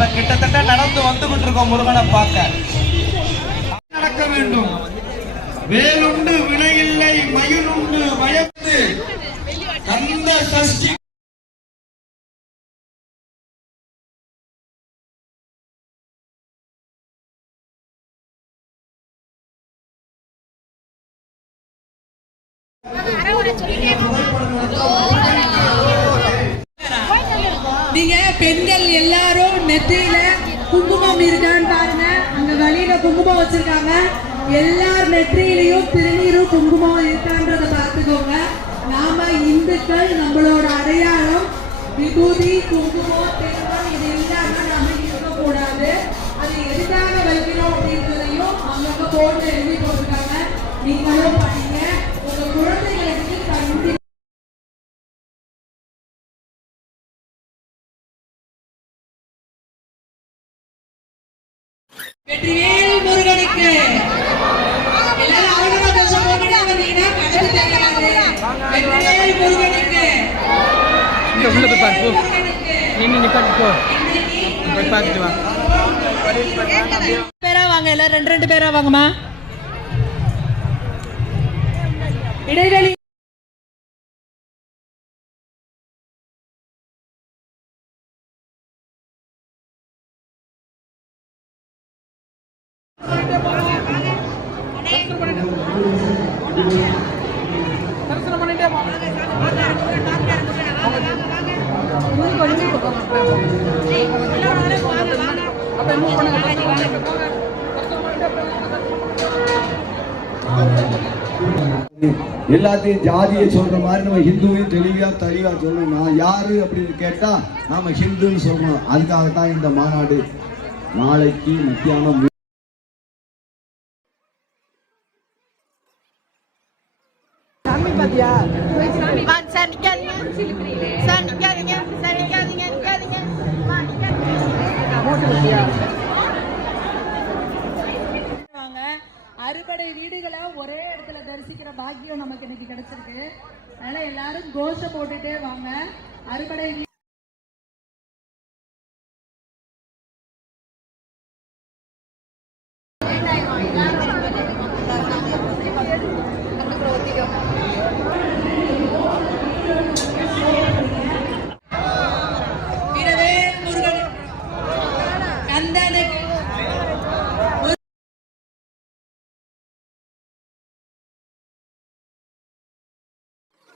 நாம கிட்டத்தட்ட நடந்து வந்துகிட்டு இருக்கோம் முருகனை பார்க்க. நடக்க வேண்டும். வேலுண்டு வினையில்லை மயிலுண்டு பயந்து கந்த சஷ்டி நீங்க நெத்தியில குங்குமம் இருக்கான்னு பாருங்க. அங்க வழியில குங்குமம் வச்சிருக்காங்க. எல்லார் நெற்றியிலையும் திருநீரும் குங்குமம் இருக்கான்றத பார்த்துக்கோங்க. நாம இந்துக்கள் நம்மளோட அடையாளம் விபூதி குங்குமம் திருமணம் இது இல்லாம நாம இருக்கக்கூடாது. அது எதுக்காக வைக்கிறோம் அப்படின்றதையும் அவங்க போட்டு எழுதி போட்டிருக்காங்க. நீங்களும் பண்ணி வெற்றிவேல் முருகனுக்கு. எல்லாரும் அவங்கள கொஞ்சம் போட்டுட்டா வந்தீங்கன்னா கணக்கு தெரியாது வெற்றிவேல் முருகனுக்கு. இங்க உள்ள போய் பாரு போ. நிப்பாட்டு போ. போய் பார்த்துட்டு வா. பேரா வாங்க எல்லாரும் ரெண்டு ரெண்டு பேரா வாங்கம்மா. இடைவெளி எல்லாத்தையும் ஜாதியை சொல்ற மாதிரி நம்ம ஹிந்துவையும் தெளிவா தெளிவா சொல்லணும் நான் யாரு அப்படின்னு கேட்டா நாம ஹிந்துன்னு சொல்லணும் அதுக்காகத்தான் இந்த மாநாடு. நாளைக்கு மத்தியானம் சார் நிக்காதீங்க. சார் நிக்காதீங்க. சார் அறுபடை வீடுகளை ஒரே இடத்துல தரிசிக்கிற பாக்கியம் நமக்கு இன்னைக்கு கிடைச்சிருக்கு. அதனால எல்லாரும் கோஷம் போட்டுட்டே வாங்க. அறுபடை வீ- வீரவேல்